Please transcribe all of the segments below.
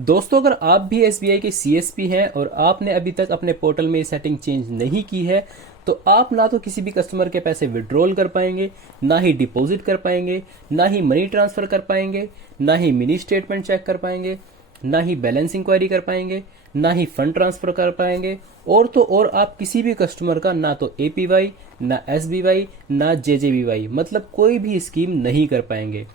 दोस्तों, अगर आप भी एसबीआई के सीएसपी हैं और आपने अभी तक अपने पोर्टल में ये सेटिंग चेंज नहीं की है, तो आप ना तो किसी भी कस्टमर के पैसे विड्रॉल कर पाएंगे, ना ही डिपॉजिट कर पाएंगे, ना ही मनी ट्रांसफ़र कर पाएंगे, ना ही मिनी स्टेटमेंट चेक कर पाएंगे, ना ही बैलेंस इंक्वायरी कर पाएंगे, ना ही फंड ट्रांसफ़र कर पाएंगे। और तो और आप किसी भी कस्टमर का ना तो एपीवाई, ना एसबीवाई, ना जेजेबीवाई मतलब कोई भी स्कीम नहीं कर पाएंगे।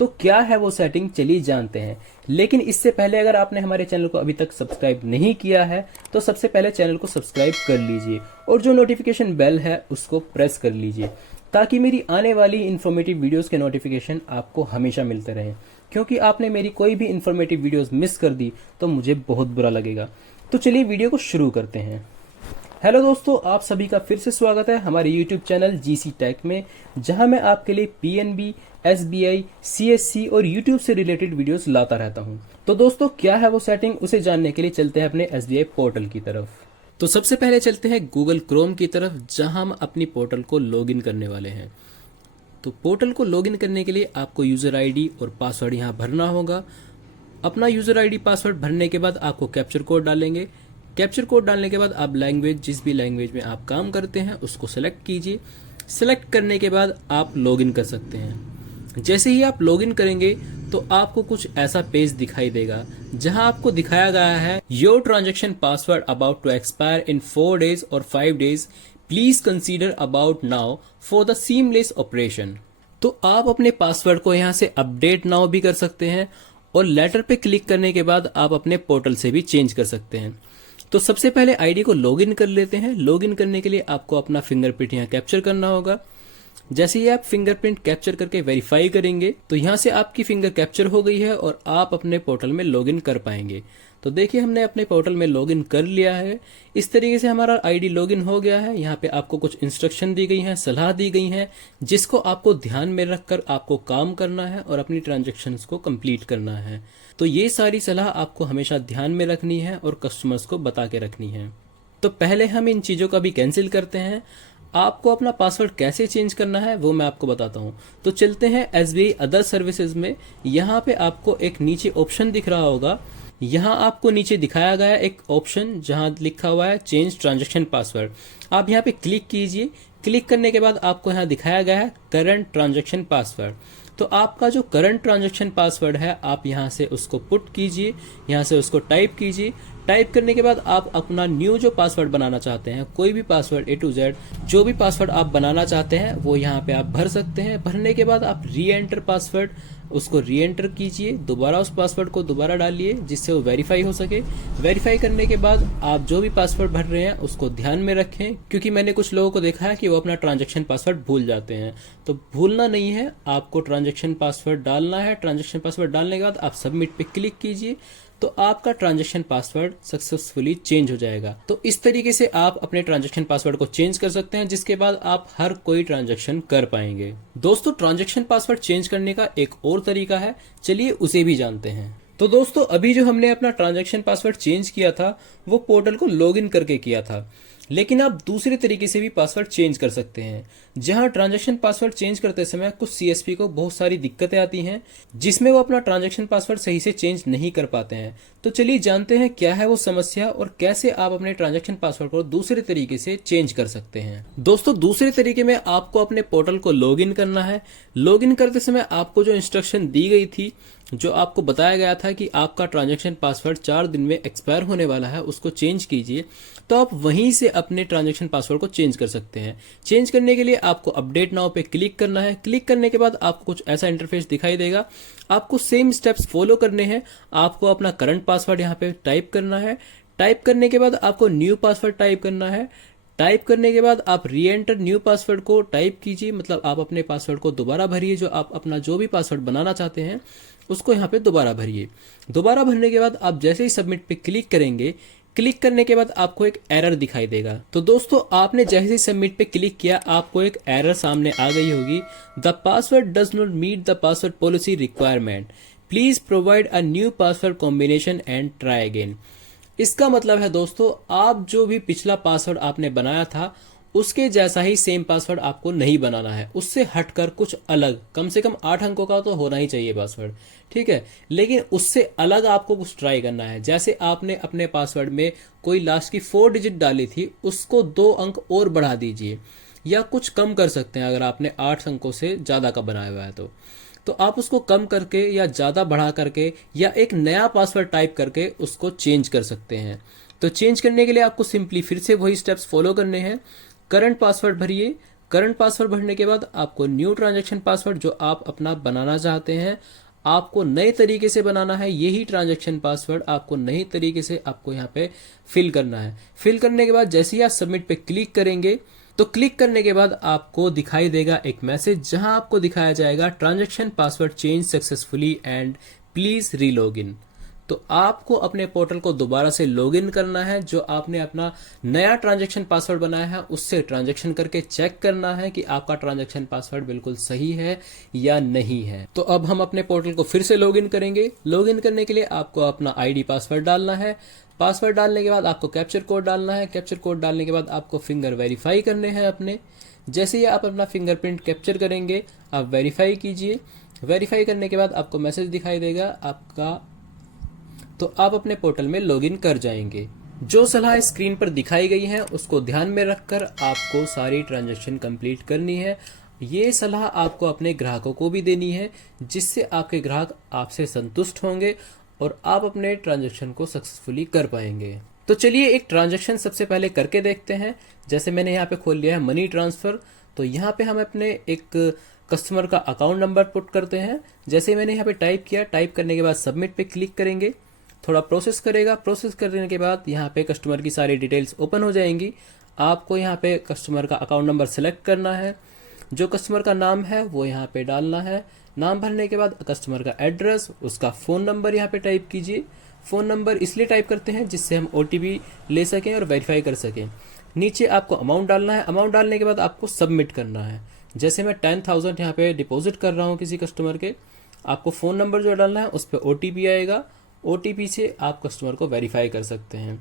तो क्या है वो सेटिंग, चलिए जानते हैं। लेकिन इससे पहले अगर आपने हमारे चैनल को अभी तक सब्सक्राइब नहीं किया है तो सबसे पहले चैनल को सब्सक्राइब कर लीजिए और जो नोटिफिकेशन बेल है उसको प्रेस कर लीजिए, ताकि मेरी आने वाली इन्फॉर्मेटिव वीडियोस के नोटिफिकेशन आपको हमेशा मिलते रहें। क्योंकि आपने मेरी कोई भी इन्फॉर्मेटिव वीडियोस मिस कर दी तो मुझे बहुत बुरा लगेगा। तो चलिए वीडियो को शुरू करते हैं। हेलो दोस्तों, आप सभी का फिर से स्वागत है हमारे यूट्यूब चैनल जीसी टेक में, जहां मैं आपके लिए पीएनबी, एसबीआई, सीएससी और यूट्यूब से रिलेटेड वीडियोस लाता रहता हूं। तो दोस्तों, क्या है वो सेटिंग, उसे जानने के लिए चलते हैं अपने एसबीआई पोर्टल की तरफ। तो सबसे पहले चलते हैं गूगल क्रोम की तरफ, जहां हम अपनी पोर्टल को लॉगिन करने वाले हैं। तो पोर्टल को लॉगिन करने के लिए आपको यूज़र आईडी और पासवर्ड यहाँ भरना होगा। अपना यूज़र आईडी पासवर्ड भरने के बाद आपको कैप्चर कोड डालेंगे। कैप्चर कोड डालने के बाद आप लैंग्वेज, जिस भी लैंग्वेज में आप काम करते हैं उसको सेलेक्ट कीजिए। सेलेक्ट करने के बाद आप लॉगिन कर सकते हैं। जैसे ही आप लॉगिन करेंगे तो आपको कुछ ऐसा पेज दिखाई देगा, जहां आपको दिखाया गया है your transaction password about to expire in 4 days और 5 days, please consider about now for the seamless operation. तो आप अपने पासवर्ड को यहाँ से अपडेट नाउ भी कर सकते हैं और लेटर पे क्लिक करने के बाद आप अपने पोर्टल से भी चेंज कर सकते हैं। तो सबसे पहले आईडी को लॉगिन कर लेते हैं। लॉगिन करने के लिए आपको अपना फिंगरप्रिंट यहाँ कैप्चर करना होगा। जैसे ही आप फिंगरप्रिंट कैप्चर करके वेरीफाई करेंगे तो यहाँ से आपकी फिंगर कैप्चर हो गई है और आप अपने पोर्टल में लॉगिन कर पाएंगे। तो देखिए, हमने अपने पोर्टल में लॉगिन कर लिया है। इस तरीके से हमारा आईडी लॉगिन हो गया है। यहाँ पे आपको कुछ इंस्ट्रक्शन दी गई हैं, सलाह दी गई हैं, जिसको आपको ध्यान में रखकर आपको काम करना है और अपनी ट्रांजेक्शन्स को कंप्लीट करना है। तो ये सारी सलाह आपको हमेशा ध्यान में रखनी है और कस्टमर्स को बता के रखनी है। तो पहले हम इन चीज़ों का भी कैंसिल करते हैं। आपको अपना पासवर्ड कैसे चेंज करना है वो मैं आपको बताता हूँ। तो चलते हैं एसबीआई अदर सर्विसेज में। यहाँ पे आपको एक नीचे ऑप्शन दिख रहा होगा। यहाँ आपको नीचे दिखाया गया है एक ऑप्शन जहाँ लिखा हुआ है चेंज ट्रांजेक्शन पासवर्ड। आप यहाँ पे क्लिक कीजिए। क्लिक करने के बाद आपको यहाँ दिखाया गया है करंट ट्रांजेक्शन पासवर्ड। तो आपका जो करंट ट्रांजेक्शन पासवर्ड है आप यहाँ से उसको पुट कीजिए, यहाँ से उसको टाइप कीजिए। टाइप करने के बाद आप अपना न्यू जो पासवर्ड बनाना चाहते हैं, कोई भी पासवर्ड A to Z, जो भी पासवर्ड आप बनाना चाहते हैं वो यहाँ पे आप भर सकते हैं। भरने के बाद आप री एंटर पासवर्ड, उसको री एंटर कीजिए। दोबारा उस पासवर्ड को दोबारा डालिए जिससे वो वेरीफाई हो सके। वेरीफाई करने के बाद आप जो भी पासवर्ड भर रहे हैं उसको ध्यान में रखें, क्योंकि मैंने कुछ लोगों को देखा है कि वो अपना ट्रांजेक्शन पासवर्ड भूल जाते हैं। तो भूलना नहीं है, आपको ट्रांजेक्शन पासवर्ड डालना है। ट्रांजेक्शन पासवर्ड डालने के बाद आप सबमिट पे क्लिक कीजिए तो आपका ट्रांजेक्शन पासवर्ड सक्सेसफुली चेंज हो जाएगा। तो इस तरीके से आप अपने ट्रांजेक्शन पासवर्ड को चेंज कर सकते हैं, जिसके बाद आप हर कोई ट्रांजेक्शन कर पाएंगे। दोस्तों, ट्रांजेक्शन पासवर्ड चेंज करने का एक और तरीका है, चलिए उसे भी जानते हैं। तो दोस्तों, अभी जो हमने अपना ट्रांजेक्शन पासवर्ड चेंज किया था वो पोर्टल को लॉगिन करके किया था, लेकिन आप दूसरे तरीके से भी पासवर्ड चेंज कर सकते हैं। जहां ट्रांजैक्शन पासवर्ड चेंज करते समय कुछ सीएसपी को बहुत सारी दिक्कतें आती हैं, जिसमें वो अपना ट्रांजैक्शन पासवर्ड सही से चेंज नहीं कर पाते हैं। तो चलिए जानते हैं क्या है वो समस्या और कैसे आप अपने ट्रांजैक्शन पासवर्ड को दूसरे तरीके से चेंज कर सकते हैं। दोस्तों, दूसरे तरीके में आपको अपने पोर्टल को लॉगिन करना है। लॉगिन करते समय आपको जो इंस्ट्रक्शन दी गई थी, जो आपको बताया गया था कि आपका ट्रांजैक्शन पासवर्ड 4 दिन में एक्सपायर होने वाला है, उसको चेंज कीजिए, तो आप वहीं से अपने ट्रांजैक्शन पासवर्ड को चेंज कर सकते हैं। चेंज करने के लिए आपको अपडेट नाउ पे क्लिक करना है। क्लिक करने के बाद आपको कुछ ऐसा इंटरफेस दिखाई देगा। आपको सेम स्टेप्स फॉलो करने हैं। आपको अपना करंट पासवर्ड यहाँ पे टाइप करना है। टाइप करने के बाद आपको न्यू पासवर्ड टाइप करना है। टाइप करने के बाद आप री एंटर न्यू पासवर्ड को टाइप कीजिए, मतलब आप अपने पासवर्ड को दोबारा भरिए। जो आप अपना जो भी पासवर्ड बनाना चाहते हैं उसको यहाँ पे दोबारा भरिए। दोबारा भरने के बाद आप जैसे ही सबमिट पे क्लिक करेंगे, क्लिक करने के बाद आपको एक एरर दिखाई देगा। तो दोस्तों, आपने जैसे ही सबमिट पे क्लिक किया आपको एक एरर सामने आ गई होगी, the password does not meet the password policy requirement, please provide a new password combination and try again. इसका मतलब है दोस्तों, आप जो भी पिछला पासवर्ड आपने बनाया था उसके जैसा ही सेम पासवर्ड आपको नहीं बनाना है, उससे हटकर कुछ अलग, कम से कम 8 अंकों का तो होना ही चाहिए पासवर्ड, ठीक है। लेकिन उससे अलग आपको कुछ ट्राई करना है। जैसे आपने अपने पासवर्ड में कोई लास्ट की 4 डिजिट डाली थी, उसको 2 अंक और बढ़ा दीजिए, या कुछ कम कर सकते हैं अगर आपने 8 अंकों से ज़्यादा का बनाया हुआ है तो आप उसको कम करके या ज़्यादा बढ़ा करके या एक नया पासवर्ड टाइप करके उसको चेंज कर सकते हैं। तो चेंज करने के लिए आपको सिंपली फिर से वही स्टेप्स फॉलो करने हैं। करंट पासवर्ड भरिए। करंट पासवर्ड भरने के बाद आपको न्यू ट्रांजैक्शन पासवर्ड जो आप अपना बनाना चाहते हैं, आपको नए तरीके से बनाना है। यही ट्रांजैक्शन पासवर्ड आपको नए तरीके से आपको यहाँ पे फिल करना है। फिल करने के बाद जैसे ही आप सबमिट पे क्लिक करेंगे, तो क्लिक करने के बाद आपको दिखाई देगा एक मैसेज, जहां आपको दिखाया जाएगा transaction password change successfully and please relog in. तो आपको अपने पोर्टल को दोबारा से लॉगिन करना है। जो आपने अपना नया ट्रांजैक्शन पासवर्ड बनाया है उससे ट्रांजैक्शन करके चेक करना है कि आपका ट्रांजैक्शन पासवर्ड बिल्कुल सही है या नहीं है। तो अब हम अपने पोर्टल को फिर से लॉगिन करेंगे। लॉगिन करने के लिए आपको अपना आईडी पासवर्ड डालना है। पासवर्ड डालने के बाद आपको कैप्चर कोड डालना है। कैप्चर कोड डालने के बाद आपको फिंगर वेरीफाई करने हैं अपने। जैसे ही आप अपना फिंगरप्रिंट कैप्चर करेंगे, आप वेरीफाई कीजिए। वेरीफाई करने के बाद आपको मैसेज दिखाई देगा आपका, तो आप अपने पोर्टल में लॉगिन कर जाएंगे। जो सलाह स्क्रीन पर दिखाई गई है उसको ध्यान में रखकर आपको सारी ट्रांजैक्शन कंप्लीट करनी है। ये सलाह आपको अपने ग्राहकों को भी देनी है, जिससे आपके ग्राहक आपसे संतुष्ट होंगे और आप अपने ट्रांजैक्शन को सक्सेसफुली कर पाएंगे। तो चलिए एक ट्रांजैक्शन सबसे पहले करके देखते हैं। जैसे मैंने यहाँ पे खोल लिया है मनी ट्रांसफर, तो यहाँ पे हम अपने एक कस्टमर का अकाउंट नंबर पुट करते हैं। जैसे मैंने यहाँ पे टाइप किया, टाइप करने के बाद सबमिट पे क्लिक करेंगे। थोड़ा प्रोसेस करेगा। प्रोसेस करने के बाद यहाँ पे कस्टमर की सारी डिटेल्स ओपन हो जाएंगी। आपको यहाँ पे कस्टमर का अकाउंट नंबर सेलेक्ट करना है। जो कस्टमर का नाम है वो यहाँ पे डालना है। नाम भरने के बाद कस्टमर का एड्रेस, उसका फ़ोन नंबर यहाँ पे टाइप कीजिए। फ़ोन नंबर इसलिए टाइप करते हैं जिससे हम OTP ले सकें और वेरीफाई कर सकें। नीचे आपको अमाउंट डालना है। अमाउंट डालने के बाद आपको सबमिट करना है। जैसे मैं 10,000 यहाँ पे डिपॉजिट कर रहा हूँ किसी कस्टमर के, आपको फ़ोन नंबर जो डालना है उस पर OTP आएगा। OTP से आप कस्टमर को वेरीफाई कर सकते हैं।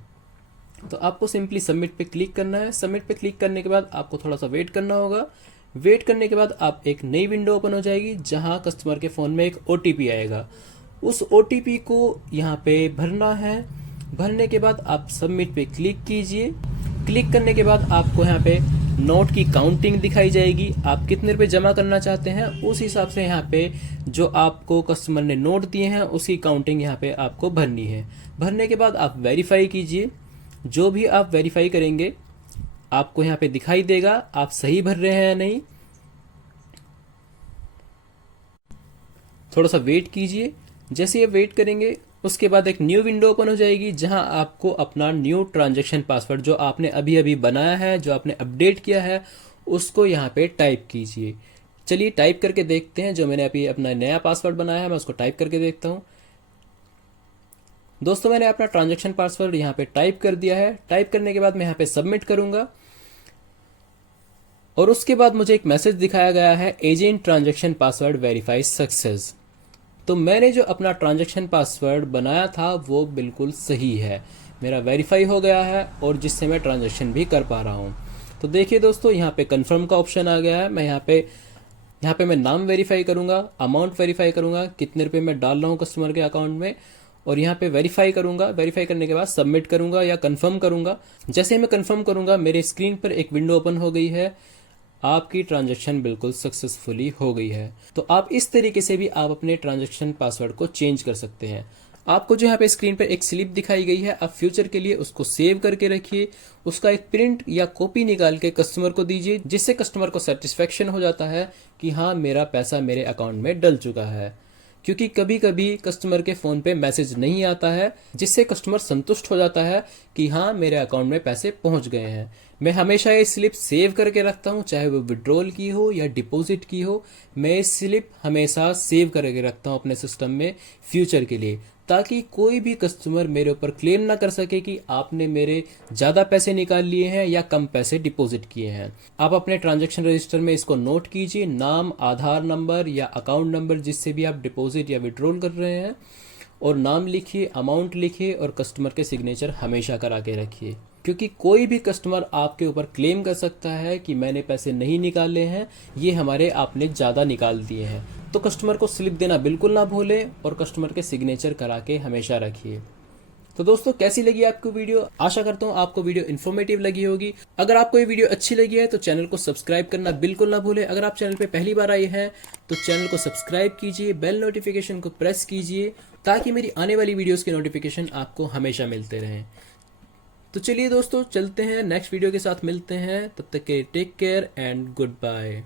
तो आपको सिंपली सबमिट पे क्लिक करना है। सबमिट पे क्लिक करने के बाद आपको थोड़ा सा वेट करना होगा। वेट करने के बाद आप एक नई विंडो ओपन हो जाएगी, जहां कस्टमर के फ़ोन में एक OTP आएगा। उस OTP को यहाँ पे भरना है। भरने के बाद आप सबमिट पे क्लिक कीजिए। क्लिक करने के बाद आपको यहाँ पे नोट की काउंटिंग दिखाई जाएगी। आप कितने रुपए जमा करना चाहते हैं उस हिसाब से यहाँ पे जो आपको कस्टमर ने नोट दिए हैं उसकी काउंटिंग यहाँ पे आपको भरनी है। भरने के बाद आप वेरीफाई कीजिए। जो भी आप वेरीफाई करेंगे आपको यहाँ पे दिखाई देगा आप सही भर रहे हैं या नहीं। थोड़ा सा वेट कीजिए। जैसे ये वेट करेंगे उसके बाद एक न्यू विंडो ओपन हो जाएगी, जहां आपको अपना न्यू ट्रांजैक्शन पासवर्ड जो आपने अभी अभी बनाया है, जो आपने अपडेट किया है, उसको यहाँ पे टाइप कीजिए। चलिए टाइप करके देखते हैं। जो मैंने अभी अपना नया पासवर्ड बनाया है मैं उसको टाइप करके देखता हूँ। दोस्तों मैंने अपना ट्रांजैक्शन पासवर्ड यहाँ पे टाइप कर दिया है। टाइप करने के बाद मैं यहाँ पे सबमिट करूंगा और उसके बाद मुझे एक मैसेज दिखाया गया है, agent transaction password verify success. तो मैंने जो अपना ट्रांजैक्शन पासवर्ड बनाया था वो बिल्कुल सही है, मेरा वेरीफाई हो गया है और जिससे मैं ट्रांजैक्शन भी कर पा रहा हूँ। तो देखिए दोस्तों यहाँ पे कंफर्म का ऑप्शन आ गया है। मैं यहाँ पे मैं नाम वेरीफाई करूंगा, अमाउंट वेरीफाई करूंगा, कितने रुपए मैं डाल रहा हूँ कस्टमर के अकाउंट में, और यहाँ पे वेरीफाई करूंगा। वेरीफाई करने के बाद सबमिट करूंगा या कंफर्म करूंगा। जैसे ही मैं कंफर्म करूंगा मेरे स्क्रीन पर एक विंडो ओपन हो गई है, आपकी ट्रांजैक्शन बिल्कुल सक्सेसफुली हो गई है। तो आप इस तरीके से भी आप अपने ट्रांजैक्शन पासवर्ड को चेंज कर सकते हैं। आपको जो यहाँ पे स्क्रीन पर एक स्लिप दिखाई गई है, आप फ्यूचर के लिए उसको सेव करके रखिए। उसका एक प्रिंट या कॉपी निकाल के कस्टमर को दीजिए, जिससे कस्टमर को सेटिस्फेक्शन हो जाता है कि हाँ मेरा पैसा मेरे अकाउंट में डल चुका है। क्योंकि कभी कभी कस्टमर के फ़ोन पे मैसेज नहीं आता है, जिससे कस्टमर संतुष्ट हो जाता है कि हाँ मेरे अकाउंट में पैसे पहुंच गए हैं। मैं हमेशा ये स्लिप सेव करके रखता हूँ, चाहे वो विड्रॉल की हो या डिपॉजिट की हो। मैं ये स्लिप हमेशा सेव करके रखता हूँ अपने सिस्टम में फ्यूचर के लिए, ताकि कोई भी कस्टमर मेरे ऊपर क्लेम ना कर सके कि आपने मेरे ज़्यादा पैसे निकाल लिए हैं या कम पैसे डिपॉजिट किए हैं। आप अपने ट्रांजैक्शन रजिस्टर में इसको नोट कीजिए, नाम, आधार नंबर या अकाउंट नंबर जिससे भी आप डिपॉजिट या विड्रॉल कर रहे हैं, और नाम लिखिए, अमाउंट लिखिए और कस्टमर के सिग्नेचर हमेशा करा के रखिए। क्योंकि कोई भी कस्टमर आपके ऊपर क्लेम कर सकता है कि मैंने पैसे नहीं निकाले हैं, ये हमारे आपने ज़्यादा निकाल दिए हैं। तो कस्टमर को स्लिप देना बिल्कुल ना भूलें और कस्टमर के सिग्नेचर करा के हमेशा रखिए। तो दोस्तों, कैसी लगी आपको वीडियो? आशा करता हूँ आपको वीडियो इन्फॉर्मेटिव लगी होगी। अगर आपको ये वीडियो अच्छी लगी है तो चैनल को सब्सक्राइब करना बिल्कुल ना भूलें। अगर आप चैनल पे पहली बार आए हैं तो चैनल को सब्सक्राइब कीजिए, बेल नोटिफिकेशन को प्रेस कीजिए ताकि मेरी आने वाली वीडियोस के नोटिफिकेशन आपको हमेशा मिलते रहें। तो चलिए दोस्तों, चलते हैं, नेक्स्ट वीडियो के साथ मिलते हैं। तब तक के take care and good bye.